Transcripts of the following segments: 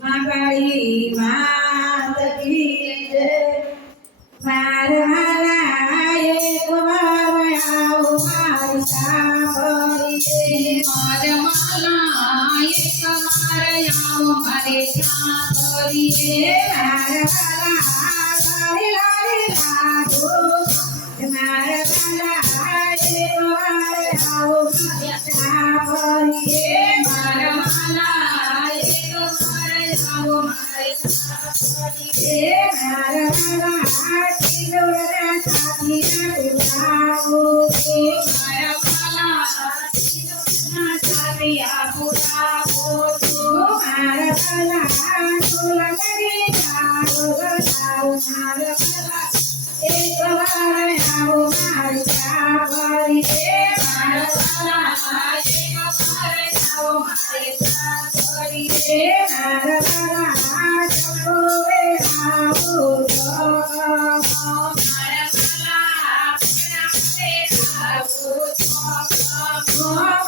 મારી મારા Yeah.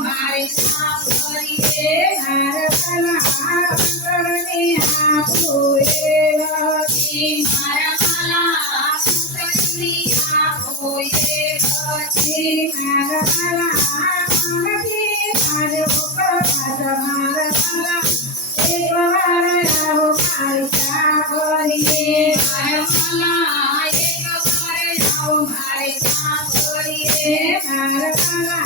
મારી સાંભળીએ મારા કલા અંતરને આપો એવતી મારા કલા અંતરને આપો એવતી મારા કલા અંતરને મારો કપાત મારા કલા એકવાર આવો મારી સાંભળીએ મારા કલા એકવાર આવો મારી સાંભળીએ મારા કલા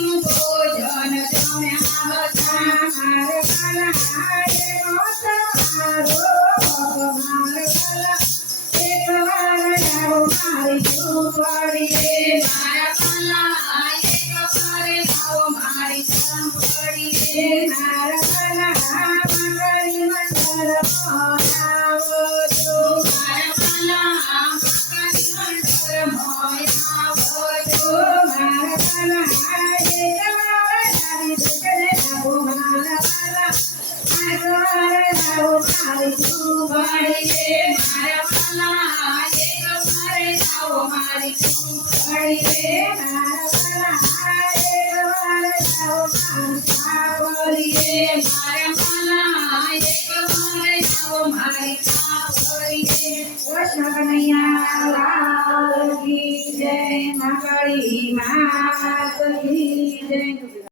Thank you. માળીએ મારા વાલા એક મારે મારી માળીએ મારા વાલા એક મારે જાઓ મારી